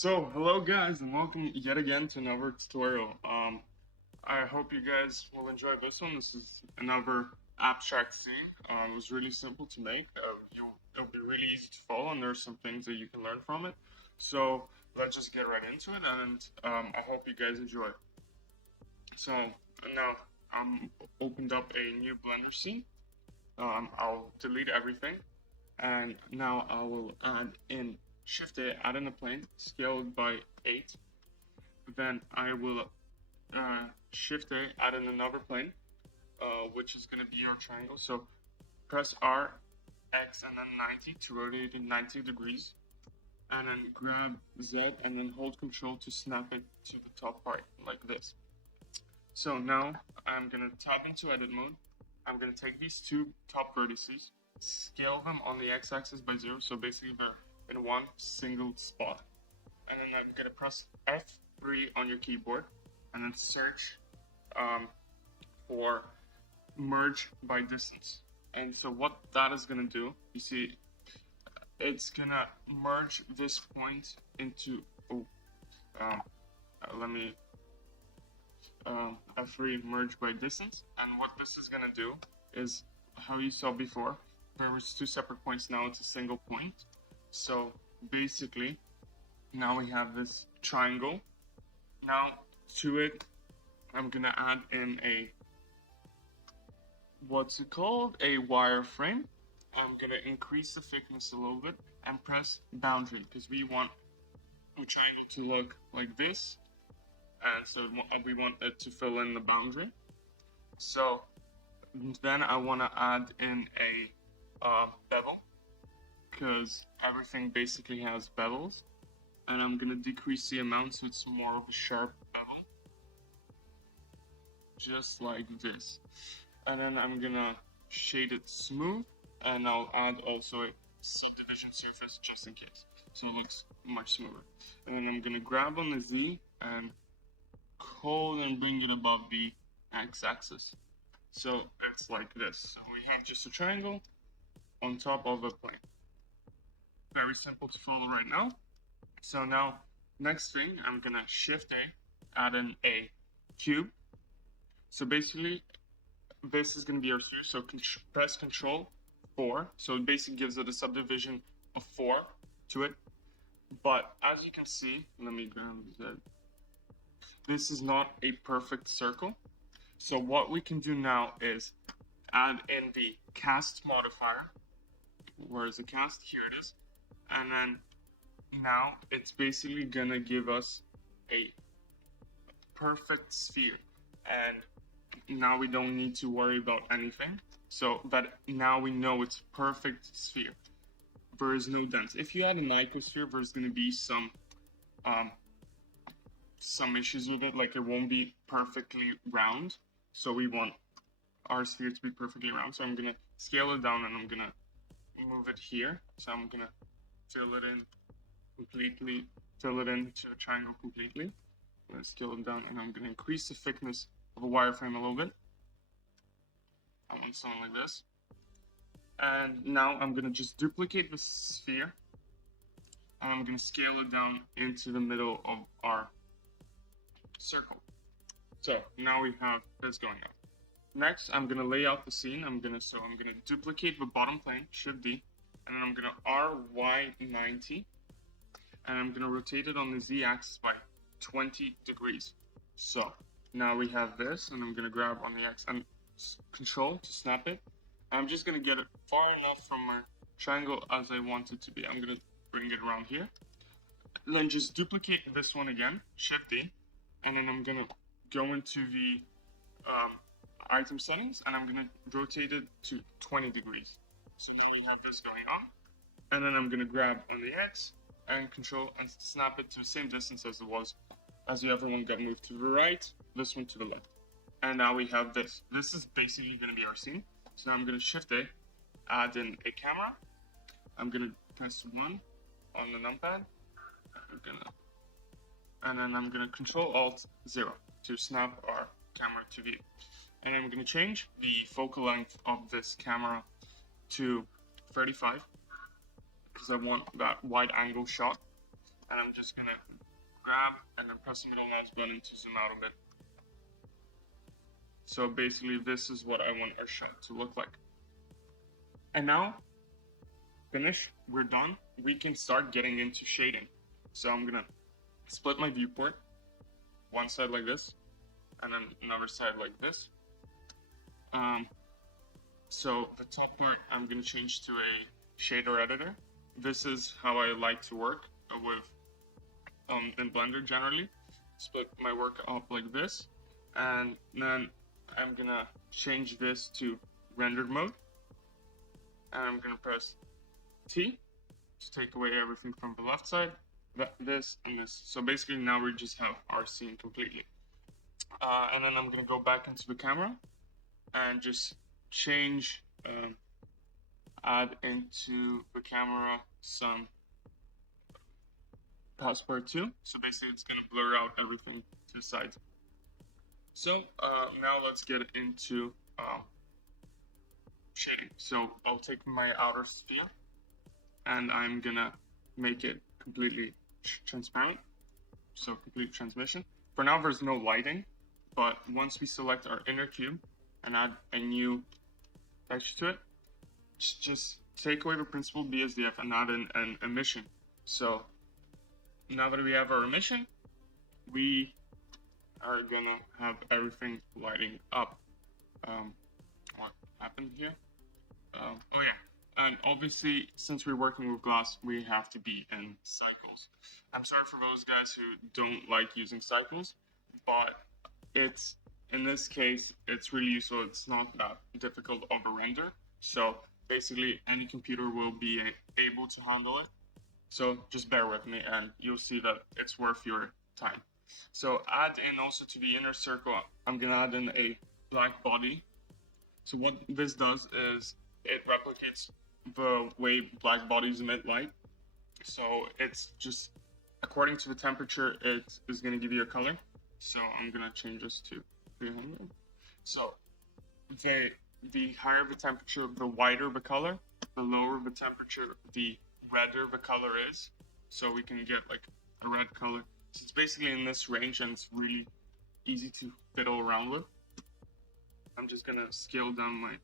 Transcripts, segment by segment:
So, hello guys, and welcome yet again to another tutorial. I hope you guys will enjoy this one. This is another abstract scene. It was really simple to make. It'll be really easy to follow, and there's some things that you can learn from it. So, let's just get right into it, and I hope you guys enjoy. So, now I'm opened up a new Blender scene. I'll delete everything, and now I will add in Shift A, add in a plane, scaled by 8. Then I will Shift A, add in another plane, which is going to be your triangle. So press R, X, and then 90 to rotate it 90 degrees. And then grab Z and then hold Control to snap it to the top part, like this. So now I'm going to tap into edit mode. I'm going to take these two top vertices, scale them on the x-axis by 0, so basically they're in one single spot. And then I'm going to press F3 on your keyboard and then search for merge by distance. And so what that is going to do, you see, it's going to merge this point into, let me, F3 merge by distance. And what this is going to do is, how you saw before, there was two separate points, now it's a single point. So basically, now we have this triangle. Now to it, I'm gonna add in a, what's it called? A wireframe. I'm gonna increase the thickness a little bit and press boundary because we want a triangle to look like this. And so we want it to fill in the boundary. So then I want to add in a bevel because everything basically has bevels. And I'm going to decrease the amount so it's more of a sharp bevel. Just like this. And then I'm going to shade it smooth. And I'll add also a subdivision surface just in case. So it looks much smoother. And then I'm going to grab on the Z and hold and bring it above the x-axis. So it's like this. So we have just a triangle on top of a plane. Very simple to follow right now. So now, next thing, I'm gonna Shift A, add in a cube. So basically, this is gonna be our sphere. So press Control 4. So it basically gives it a subdivision of 4 to it. But as you can see, let me grab that. This is not a perfect circle. So what we can do now is add in the cast modifier. Where is the cast? Here it is. And then now it's basically gonna give us a perfect sphere. And now we don't need to worry about anything. So that now we know it's perfect sphere. There is no dents. If you add an icosphere, there's gonna be some issues with it, like it won't be perfectly round. So we want our sphere to be perfectly round. So I'm gonna scale it down and I'm gonna move it here. So I'm gonna fill it into a triangle completely. I'm gonna scale it down and I'm gonna increase the thickness of a wireframe a little bit. I want something like this. And now I'm gonna just duplicate the sphere and I'm gonna scale it down into the middle of our circle. So now we have this going on. Next, I'm gonna lay out the scene. I'm gonna duplicate the bottom plane, Shift D, and then I'm gonna RY90, and I'm gonna rotate it on the Z-axis by 20 degrees. So now we have this, and I'm gonna grab on the X and Control to snap it. I'm just gonna get it far enough from my triangle as I want it to be. I'm gonna bring it around here. Then just duplicate this one again, Shift D, and then I'm gonna go into the item settings and I'm gonna rotate it to 20 degrees. So now we have this going on. And then I'm gonna grab on the X and Control and snap it to the same distance as it was, as the other one got moved to the right, this one to the left. And now we have this. This is basically gonna be our scene. So now I'm gonna Shift A, add in a camera. I'm gonna press 1 on the numpad. And then I'm gonna Control Alt 0 to snap our camera to view. And I'm gonna change the focal length of this camera to 35 because I want that wide angle shot. and I'm just gonna grab and I'm pressing it on mouse button to zoom out a bit. So basically this is what I want our shot to look like. And now, finished, we're done. We can start getting into shading. So I'm gonna split my viewport, one side like this, and then another side like this. So the top part I'm gonna change to a shader editor. This is how I like to work with in Blender generally. Split my work up like this, and then I'm gonna change this to rendered mode, and I'm gonna press T to take away everything from the left side, this and this. So basically now we just have our scene completely. And then I'm gonna go back into the camera and just change, add into the camera some passport 2. So basically it's gonna blur out everything to the sides. So now let's get into shading. So I'll take my outer sphere and I'm gonna make it completely transparent, so complete transmission. For now there's no lighting, but once we select our inner cube and add a new texture to it, just take away the principal BSDF and add in an emission. So now that we have our emission, we are gonna have everything lighting up. What happened here? Oh yeah, and obviously since we're working with glass, we have to be in cycles. I'm sorry for those guys who don't like using cycles, but it's, in this case, it's really useful. It's not that difficult of a render. So basically any computer will be able to handle it. So just bear with me and you'll see that it's worth your time. So add in also to the inner circle, I'm gonna add in a black body. So what this does is it replicates the way black bodies emit light. So it's just, according to the temperature, it is gonna give you a color. So I'm gonna change this to 300. So the higher the temperature, the whiter the color, the lower the temperature, the redder the color is. So we can get like a red color. So it's basically in this range and it's really easy to fiddle around with. I'm just gonna scale down my,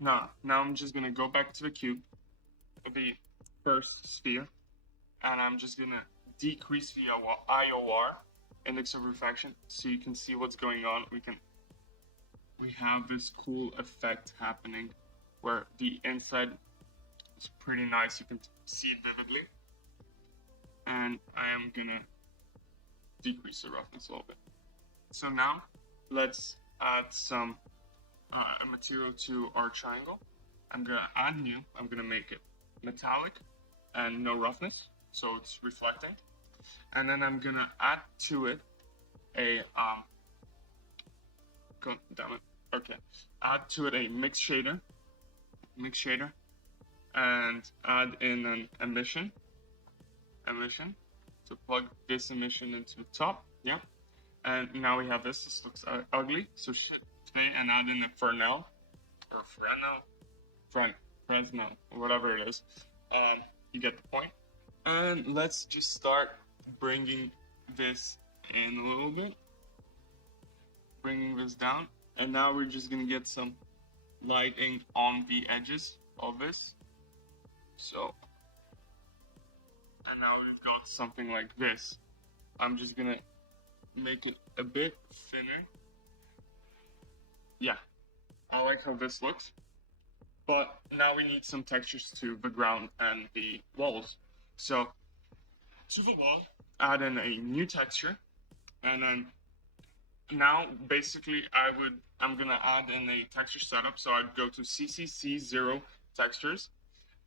now I'm just gonna go back to the cube of the first sphere, and I'm just gonna decrease the IOR, index of refraction, so you can see what's going on. We have this cool effect happening where the inside is pretty nice. You can see it vividly. And I am gonna decrease the roughness a little bit. So now let's add some material to our triangle. I'm gonna add new. I'm gonna make it metallic and no roughness, so it's reflecting. And then I'm gonna add to it a damn it. Okay. Add to it a mix shader, and add in an emission. So plug this emission into the top. Yeah. And now we have this. This looks ugly. So shift A and add in a Fresnel, whatever it is. You get the point. And let's just start bringing this in a little bit. Bringing this down. And now we're just gonna get some lighting on the edges of this. So, and now we've got something like this. I'm just gonna make it a bit thinner. Yeah, I like how this looks. But now we need some textures to the ground and the walls. So, to the wall, add in a new texture, and then now basically I'm gonna add in a texture setup. So I'd go to CCC0 textures,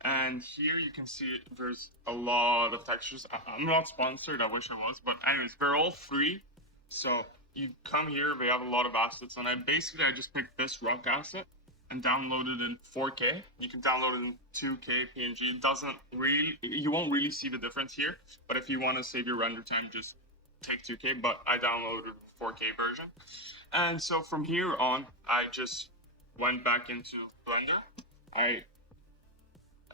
and here you can see there's a lot of textures. I'm not sponsored, I wish I was, but anyways, they're all free. So you come here, they have a lot of assets, and I just picked this rock asset and download it in 4K. You can download it in 2K PNG. It doesn't really, you won't really see the difference here, but if you want to save your render time, just take 2K, but I downloaded the 4K version. And so from here on, I just went back into Blender. I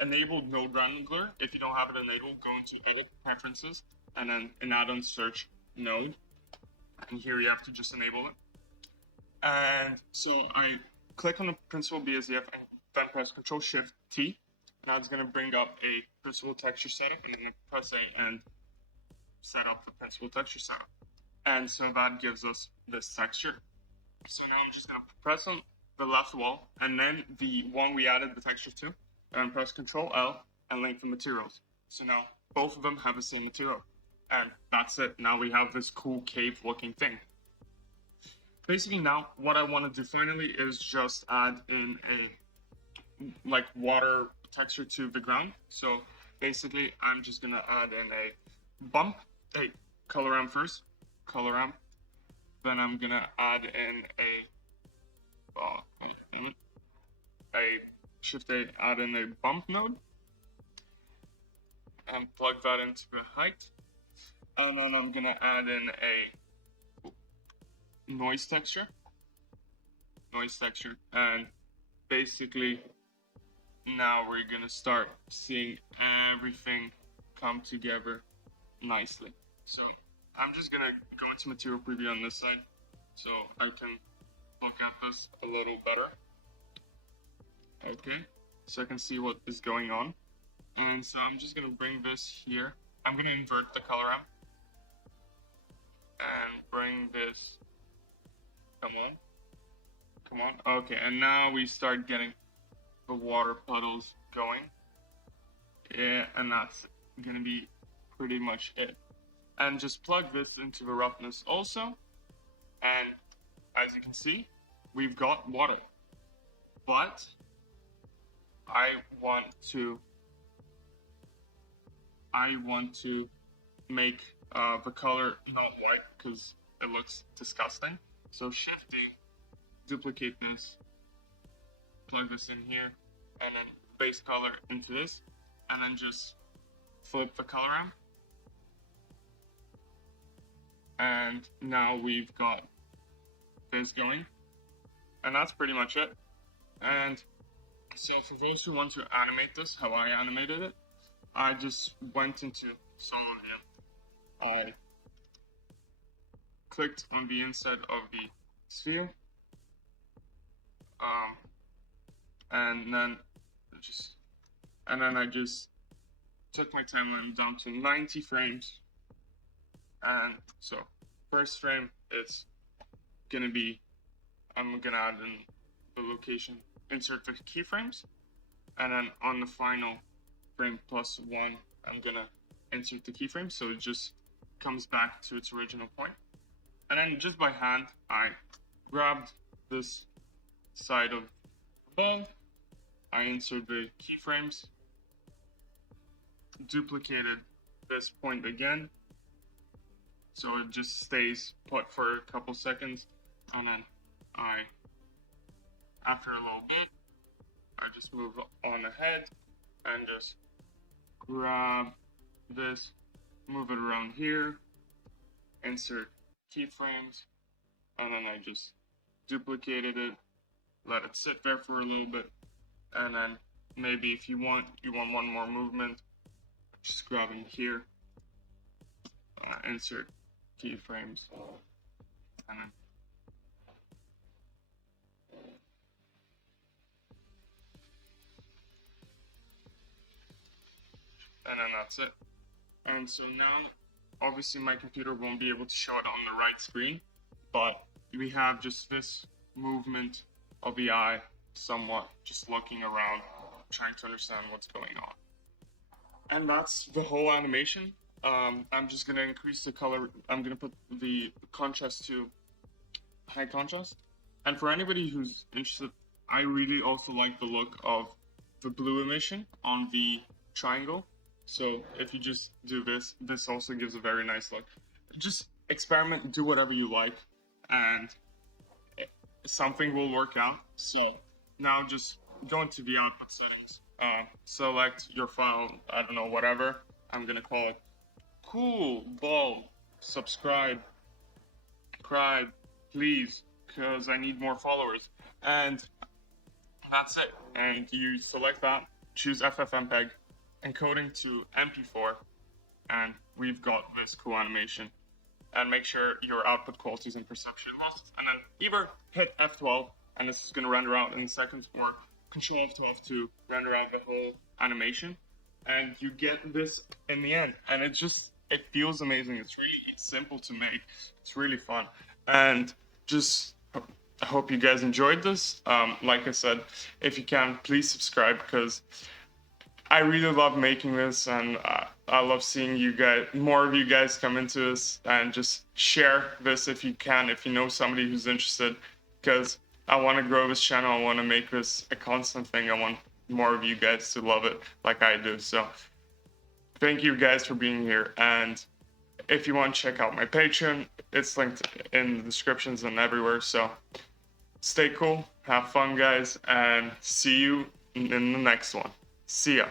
enabled node random blur. If you don't have it enabled, go into edit preferences and then an add-on search node. And here you have to just enable it. And so I click on the Principled BSDF and then press Control-Shift-T. Now it's going to bring up a Principled texture setup, and then press A and set up the Principled texture setup. And so that gives us this texture. So now I'm just going to press on the left wall, and then the one we added the texture to, and press Control-L and link the materials. So now both of them have the same material. And that's it. Now we have this cool cave-looking thing. Basically now, what I want to do finally is just add in a water texture to the ground. So basically, I'm just gonna add in a bump, a color ramp first, color ramp. Then I'm gonna add in a Shift A, add in a bump node, and plug that into the height. And then I'm gonna add in a noise texture, and basically now we're gonna start seeing everything come together nicely. So I'm just gonna go into material preview on this side so I can look at this a little better. Okay, so I can see what is going on. And so I'm just gonna bring this here. I'm gonna invert the color ramp and bring this, come on, okay, and now we start getting the water puddles going. Yeah, and that's gonna be pretty much it. And just plug this into the roughness also, and as you can see, we've got water. But I want to make the color not white because it looks disgusting. So Shift D, duplicate this, plug this in here, and then base color into this, and then just flip the color ramp. And now we've got this going, and that's pretty much it. And so for those who want to animate this, how I animated it, I just went into Solid View. I clicked on the inside of the sphere, and then I just took my timeline down to 90 frames. And so first frame is gonna be, I'm gonna add in the location, insert the keyframes, and then on the final frame +1, I'm gonna insert the keyframe so it just comes back to its original point. And then just by hand, I grabbed this side of the bow, I insert the keyframes, duplicated this point again, so it just stays put for a couple seconds, and then after a little bit, I just move on ahead and just grab this, move it around here, insert keyframes, and then I just duplicated it, let it sit there for a little bit, and then maybe if you want one more movement, just grab in here, insert keyframes, and then that's it. And so now, obviously my computer won't be able to show it on the right screen, but we have just this movement of the eye, somewhat just looking around, trying to understand what's going on. And that's the whole animation. I'm just gonna increase the color. I'm gonna put the contrast to high contrast. And for anybody who's interested, I really also like the look of the blue emission on the triangle. So if you just do this, this also gives a very nice look. Just experiment, do whatever you like, and something will work out. So now just go into the output settings, select your file, I don't know, whatever. I'm gonna call it cool ball, subscribe, please, because I need more followers. And that's it. And you select that, choose FFmpeg, encoding to MP4, and we've got this cool animation. And make sure your output quality is in perception lost, and then either hit F12 and this is going to render out in seconds, or Control F12 to render out the whole animation, and you get this in the end. And it feels amazing. It's simple to make. It's really fun, and just I hope you guys enjoyed this. Like I said, if you can, please subscribe, because I really love making this, and I love seeing you guys, more of you guys come into this, and just share this if you can, if you know somebody who's interested, because I want to grow this channel. I want to make this a constant thing. I want more of you guys to love it like I do. So thank you guys for being here. And if you want to check out my Patreon, it's linked in the descriptions and everywhere. So stay cool, have fun, guys, and see you in the next one. See ya.